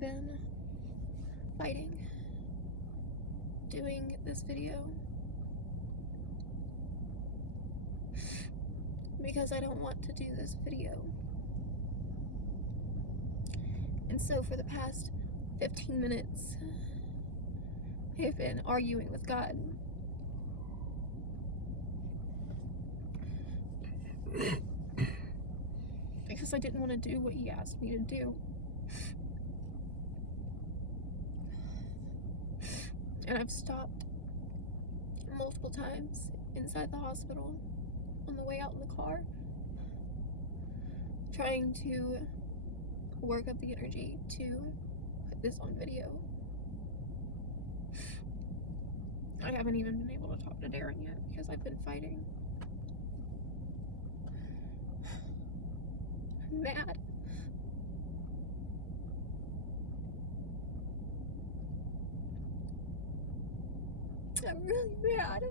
been fighting doing this video because I don't want to do this video. And so for the past 15 minutes, I've been arguing with God. Because I didn't want to do what He asked me to do. And I've stopped multiple times inside the hospital on the way out in the car, trying to work up the energy to put this on video. I haven't even been able to talk to Darren yet because I've been fighting. I'm mad. I'm really mad.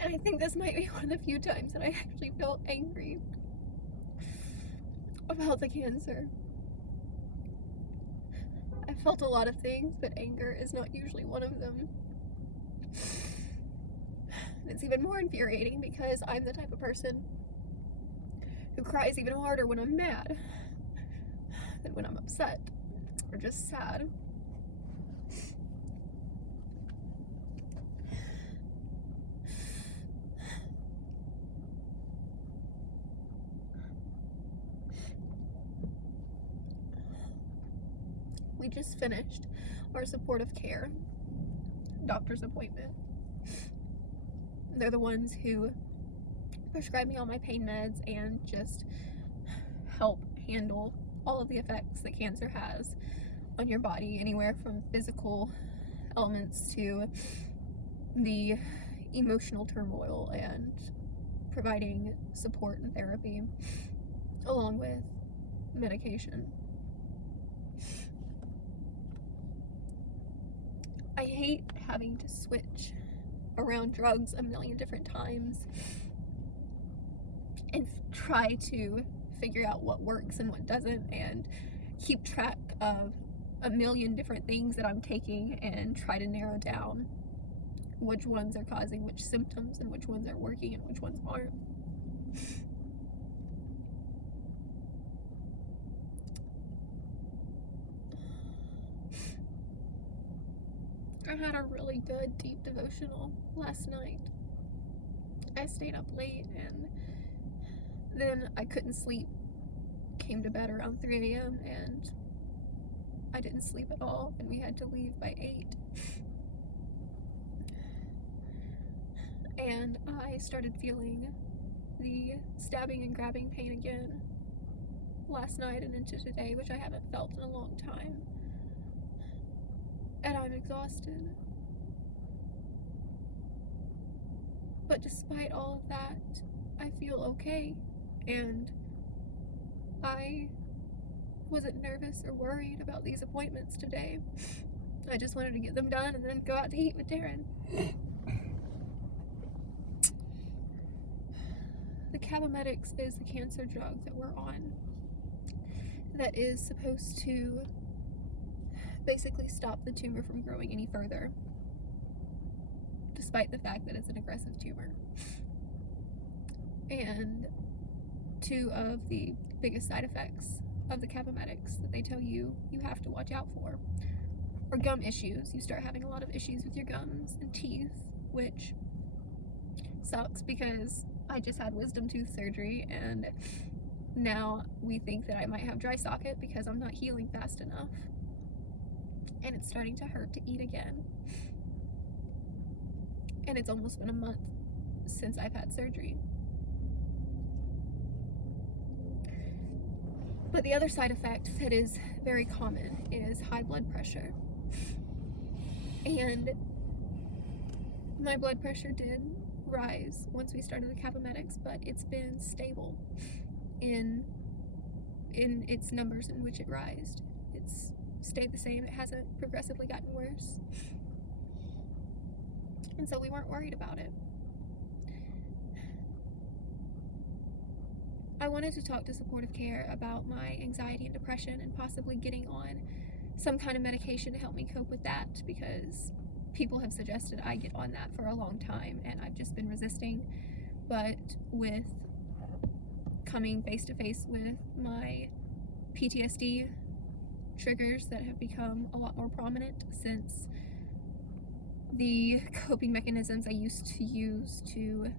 And I think this might be one of the few times that I actually felt angry about the cancer. I felt a lot of things, but anger is not usually one of them. It's even more infuriating because I'm the type of person who cries even harder when I'm mad than when I'm upset or just sad. We just finished our supportive care doctor's appointment. They're the ones who prescribe me all my pain meds and just help handle all of the effects that cancer has on your body, anywhere from physical elements to the emotional turmoil, and providing support and therapy along with medication. I hate having to switch around drugs a million different times and try to figure out what works and what doesn't, and keep track of a million different things that I'm taking and try to narrow down which ones are causing which symptoms and which ones are working and which ones aren't. I had a really good deep devotional last night. I stayed up late and then I couldn't sleep. Came to bed around 3 a.m. and I didn't sleep at all, and we had to leave by 8. And I started feeling the stabbing and grabbing pain again last night and into today, which I haven't felt in a long time. And I'm exhausted. But despite all of that, I feel okay, and I wasn't nervous or worried about these appointments today. I just wanted to get them done and then go out to eat with Darren. The Cabometyx is the cancer drug that we're on that is supposed to basically stop the tumor from growing any further, despite the fact that it's an aggressive tumor. And 2 of the biggest side effects of the Cabometyx that they tell you have to watch out for are gum issues. You start having a lot of issues with your gums and teeth, which sucks because I just had wisdom tooth surgery, and now we think that I might have dry socket because I'm not healing fast enough. And it's starting to hurt to eat again. And it's almost been a month since I've had surgery. But the other side effect that is very common is high blood pressure. And my blood pressure did rise once we started the Cabometyx, but it's been stable in its numbers in which it rised. It's stayed the same. It hasn't progressively gotten worse. And so we weren't worried about it. I wanted to talk to supportive care about my anxiety and depression and possibly getting on some kind of medication to help me cope with that, because people have suggested I get on that for a long time and I've just been resisting. But with coming face to face with my PTSD triggers that have become a lot more prominent since the coping mechanisms I used to use to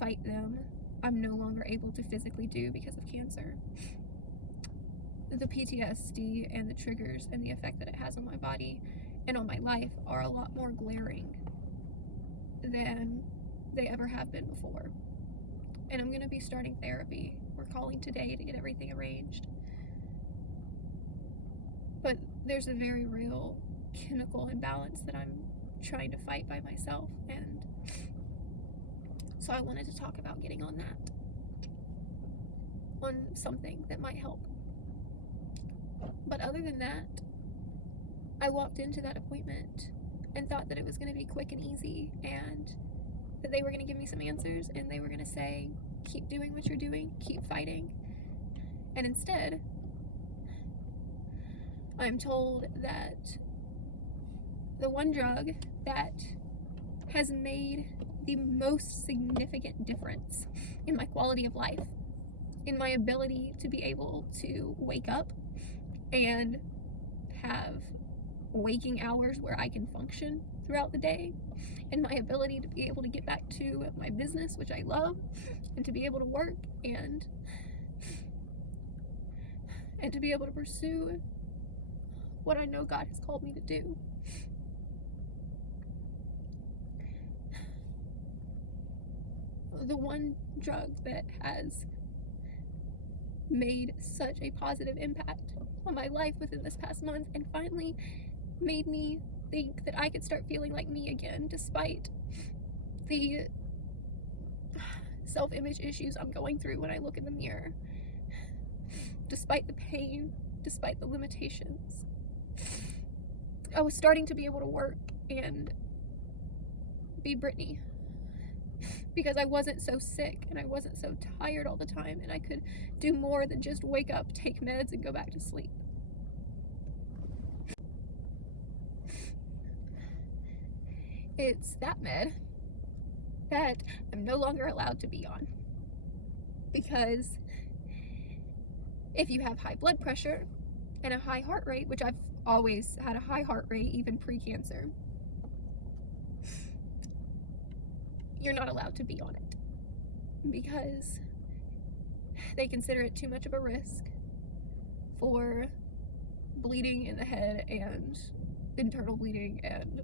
fight them, I'm no longer able to physically do because of cancer. The PTSD and the triggers and the effect that it has on my body and on my life are a lot more glaring than they ever have been before. And I'm going to be starting therapy. We're calling today to get everything arranged. But there's a very real chemical imbalance that I'm trying to fight by myself, and so I wanted to talk about getting on that, on something that might help. But other than that, I walked into that appointment and thought that it was going to be quick and easy, and that they were going to give me some answers, and they were going to say, keep doing what you're doing, keep fighting. And instead, I'm told that the one drug that has made the most significant difference in my quality of life, in my ability to be able to wake up and have waking hours where I can function throughout the day, and my ability to be able to get back to my business, which I love, and to be able to work and to be able to pursue what I know God has called me to do. The one drug that has made such a positive impact on my life within this past month, and finally made me think that I could start feeling like me again, despite the self-image issues I'm going through when I look in the mirror, despite the pain, despite the limitations. I was starting to be able to work and be Brittany, because I wasn't so sick and I wasn't so tired all the time, and I could do more than just wake up, take meds, and go back to sleep. It's that med that I'm no longer allowed to be on, because if you have high blood pressure and a high heart rate, which I've always had a high heart rate even pre-cancer, you're not allowed to be on it, because they consider it too much of a risk for bleeding in the head and internal bleeding, and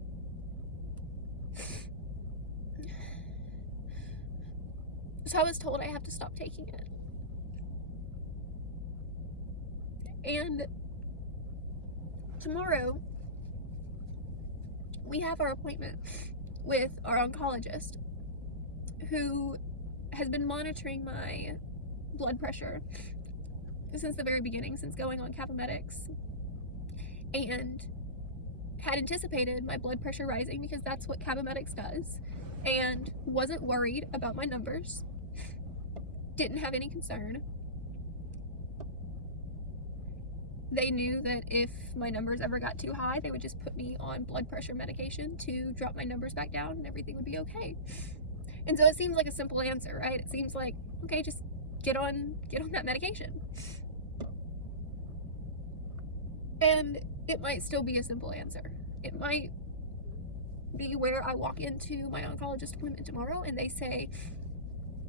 so I was told I have to stop taking it. And tomorrow we have our appointment with our oncologist, who has been monitoring my blood pressure since the very beginning, since going on Capomedics, and had anticipated my blood pressure rising, because that's what Capomedics does, and wasn't worried about my numbers, didn't have any concern. They knew that if my numbers ever got too high, they would just put me on blood pressure medication to drop my numbers back down, and everything would be okay. And so it seems like a simple answer, right? It seems like, okay, just get on that medication. And it might still be a simple answer. It might be where I walk into my oncologist appointment tomorrow and they say,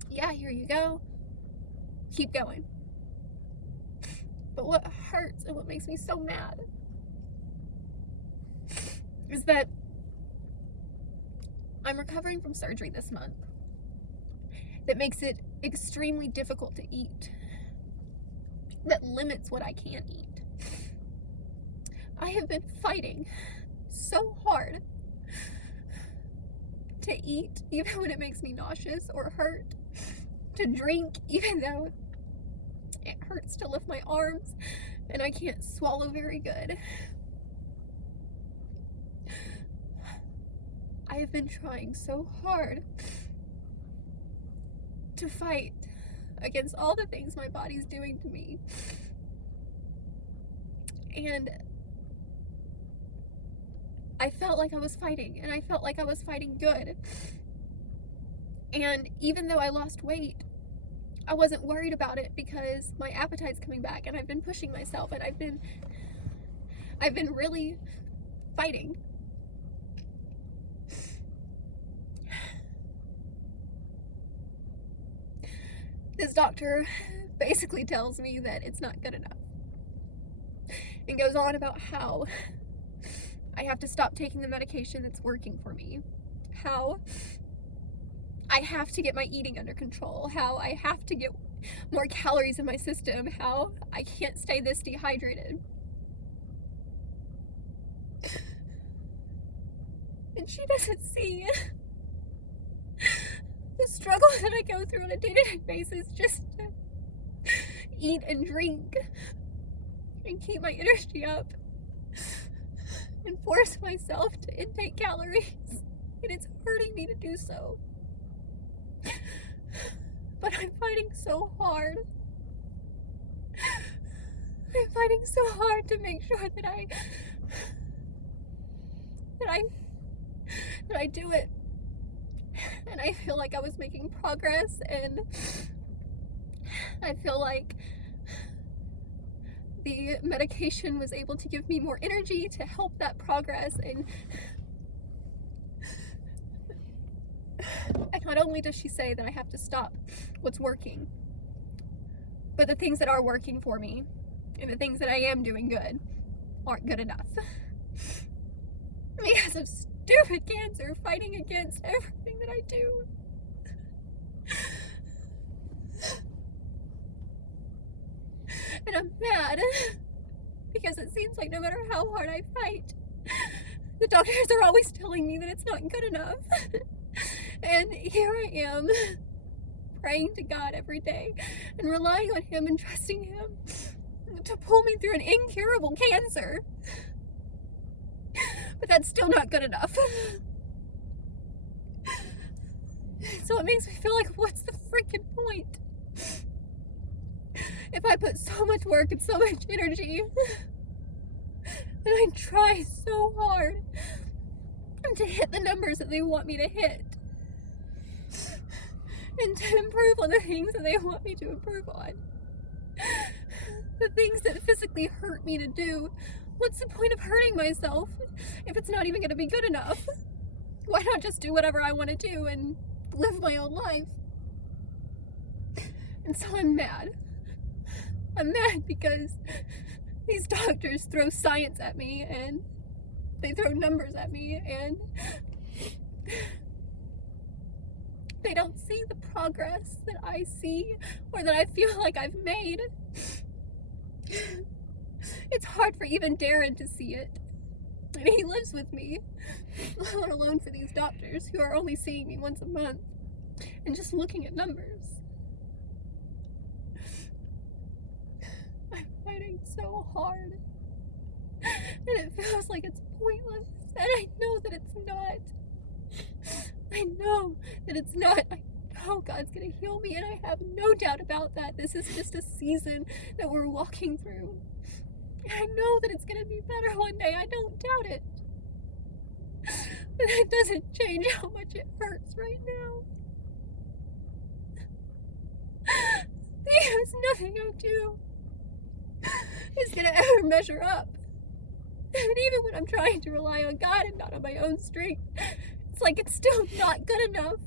yeah, here you go, keep going. But what hurts and what makes me so mad is that I'm recovering from surgery this month that makes it extremely difficult to eat, that limits what I can eat. I have been fighting so hard to eat even when it makes me nauseous or hurt, to drink even though it hurts to lift my arms and I can't swallow very good. I have been trying so hard to fight against all the things my body's doing to me. And I felt like I was fighting, and I felt like I was fighting good. And even though I lost weight, I wasn't worried about it because my appetite's coming back, and I've been pushing myself, and I've been really fighting. This doctor basically tells me that it's not good enough, and goes on about how I have to stop taking the medication that's working for me, how I have to get my eating under control, how I have to get more calories in my system, how I can't stay this dehydrated. And she doesn't see the struggle that I go through on a day-to-day basis just to eat and drink and keep my energy up and force myself to intake calories, and it's hurting me to do so. But I'm fighting so hard. I'm fighting so hard to make sure that I do it. And I feel like I was making progress, and I feel like the medication was able to give me more energy to help that progress. And not only does she say that I have to stop what's working, but the things that are working for me and the things that I am doing good aren't good enough. Because of stupid cancer fighting against everything that I do. And I'm mad because it seems like no matter how hard I fight, the doctors are always telling me that it's not good enough. And here I am, praying to God every day and relying on Him and trusting Him to pull me through an incurable cancer. But that's still not good enough. So it makes me feel like, what's the freaking point? If I put so much work and so much energy, and I try so hard to hit the numbers that they want me to hit, and to improve on the things that they want me to improve on, the things that physically hurt me to do, what's the point of hurting myself if it's not even going to be good enough? Why not just do whatever I want to do and live my own life? And so I'm mad. I'm mad because these doctors throw science at me, and they throw numbers at me, and they don't see the progress that I see or that I feel like I've made. It's hard for even Darren to see it. And he lives with me, let alone for these doctors who are only seeing me once a month and just looking at numbers. I'm fighting so hard, and it feels like it's pointless, and I know that it's not. I know that it's not. I know God's gonna heal me, and I have no doubt about that. This is just a season that we're walking through. I know that it's gonna be better one day. I don't doubt it. But that doesn't change how much it hurts right now. Because nothing I do is gonna ever measure up. And even when I'm trying to rely on God and not on my own strength, it's like it's still not good enough.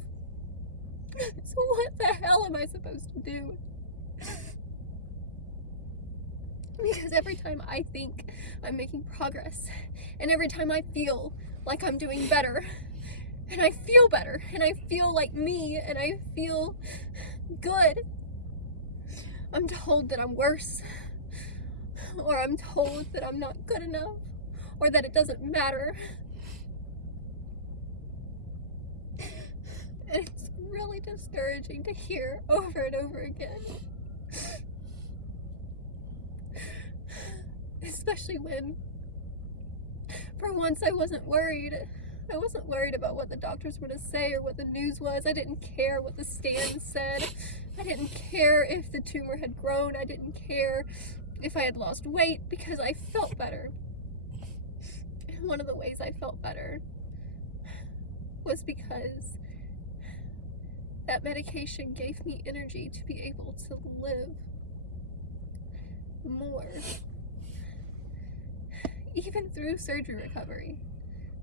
So what the hell am I supposed to do? Because every time I think I'm making progress, and every time I feel like I'm doing better, and I feel better, and I feel like me, and I feel good, I'm told that I'm worse, or I'm told that I'm not good enough, or that it doesn't matter. And it's really discouraging to hear over and over again. Especially when, for once, I wasn't worried I wasn't worried about what the doctors were going to say or what the news was. I didn't care what the scans said. I didn't care if the tumor had grown. I didn't care if I had lost weight, because I felt better. And one of the ways I felt better was because that medication gave me energy to be able to live more. Even through surgery recovery,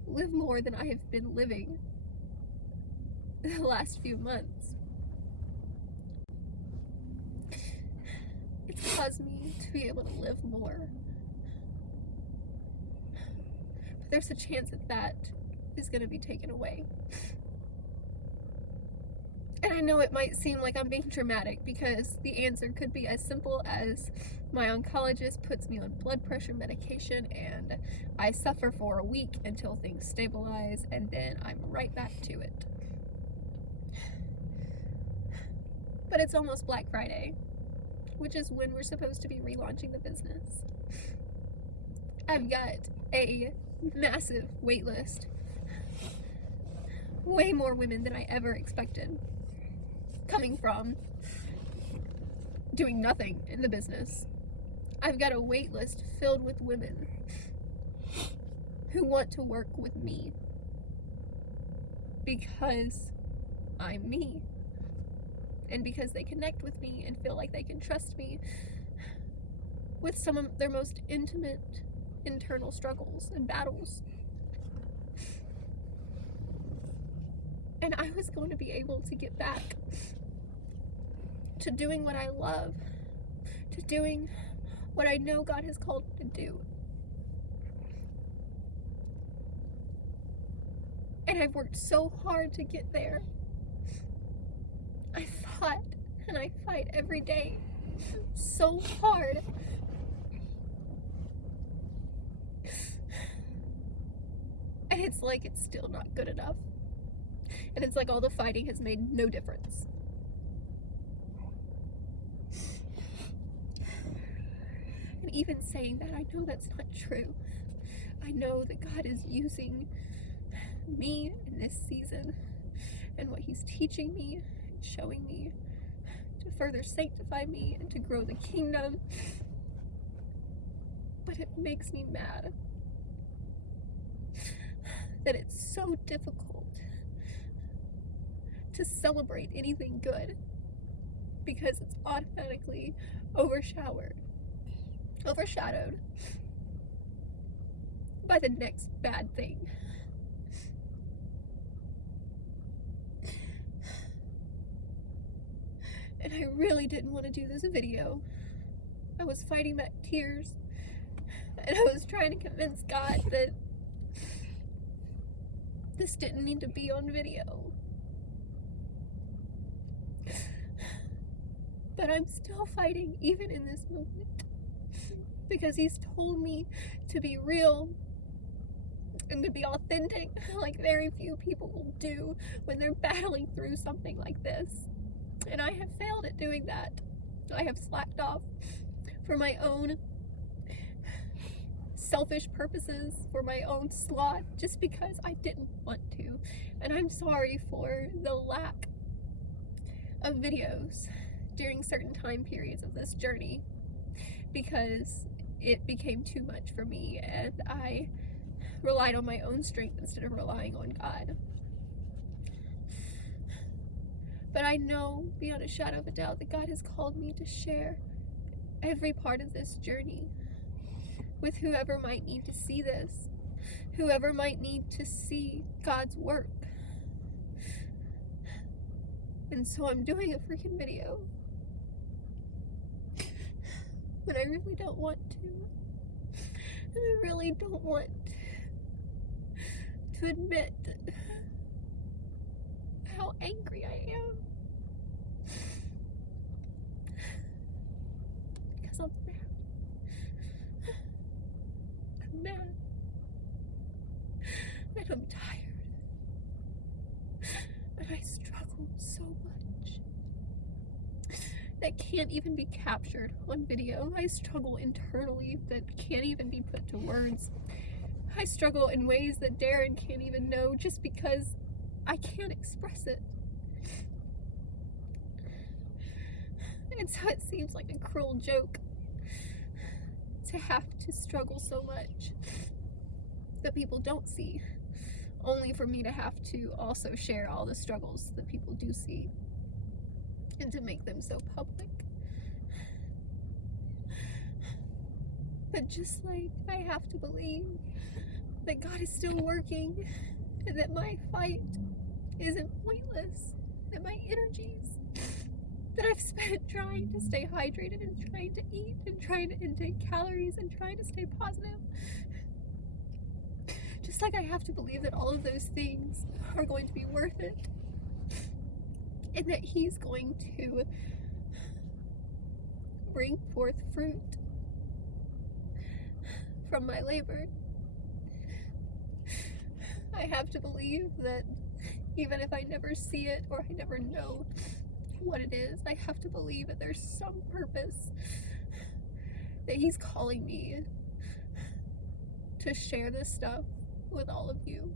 live more than I have been living the last few months. It's caused me to be able to live more. But there's a chance that is going to be taken away. And I know it might seem like I'm being dramatic, because the answer could be as simple as my oncologist puts me on blood pressure medication and I suffer for a week until things stabilize, and then I'm right back to it. But it's almost Black Friday, which is when we're supposed to be relaunching the business. I've got a massive wait list. Way more women than I ever expected, coming from doing nothing in the business. I've got a wait list filled with women who want to work with me because I'm me, and because they connect with me and feel like they can trust me with some of their most intimate internal struggles and battles. And I was going to be able to get back to doing what I love, to doing what I know God has called me to do. And I've worked so hard to get there. I fought, and I fight every day so hard. And it's like it's still not good enough. And it's like all the fighting has made no difference. And even saying that, I know that's not true. I know that God is using me in this season and what He's teaching me and showing me to further sanctify me and to grow the kingdom. But it makes me mad that it's so difficult to celebrate anything good, because it's automatically overshadowed by the next bad thing. And I really didn't want to do this video. I was fighting back tears, and I was trying to convince God that this didn't need to be on video. But I'm still fighting even in this moment, because He's told me to be real and to be authentic, like very few people will do when they're battling through something like this. And I have failed at doing that. I have slacked off for my own selfish purposes, for my own sloth, just because I didn't want to. And I'm sorry for the lack of videos during certain time periods of this journey, because it became too much for me and I relied on my own strength instead of relying on God. But I know beyond a shadow of a doubt that God has called me to share every part of this journey with whoever might need to see this, whoever might need to see God's work. And so I'm doing a freaking video when I really don't want to. And I really don't want to admit how angry I am. Because I'm mad. I'm mad. And I'm tired. And I struggle so much. That can't even be captured on video. I struggle internally that can't even be put to words. I struggle in ways that Darren can't even know just because I can't express it. And so it seems like a cruel joke to have to struggle so much that people don't see, only for me to have to also share all the struggles that people do see and to make them so public. But just like I have to believe that God is still working and that my fight isn't pointless, that my energies that I've spent trying to stay hydrated and trying to eat and trying to intake calories and trying to stay positive, just like I have to believe that all of those things are going to be worth it and that He's going to bring forth fruit from my labor. I have to believe that even if I never see it or I never know what it is, I have to believe that there's some purpose, that He's calling me to share this stuff with all of you.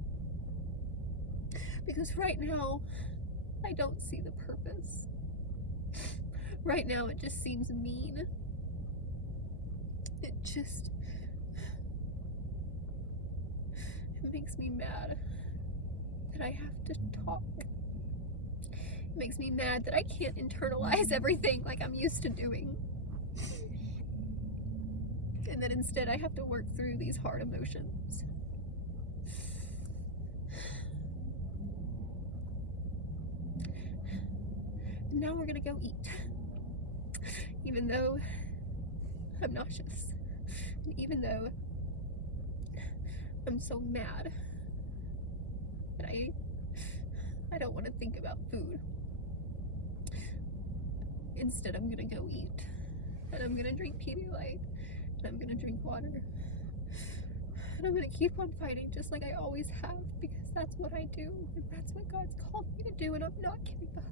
Because right now, I don't see the purpose. Right now, it just seems mean. It makes me mad that I have to talk. It makes me mad that I can't internalize everything like I'm used to doing. And that instead I have to work through these hard emotions. And now we're gonna go eat. Even though I'm nauseous. And even though I'm so mad that I don't want to think about food. Instead, I'm gonna go eat, and I'm gonna drink Pedialyte, and I'm gonna drink water, and I'm gonna keep on fighting just like I always have, because that's what I do, and that's what God's called me to do, and I'm not giving up.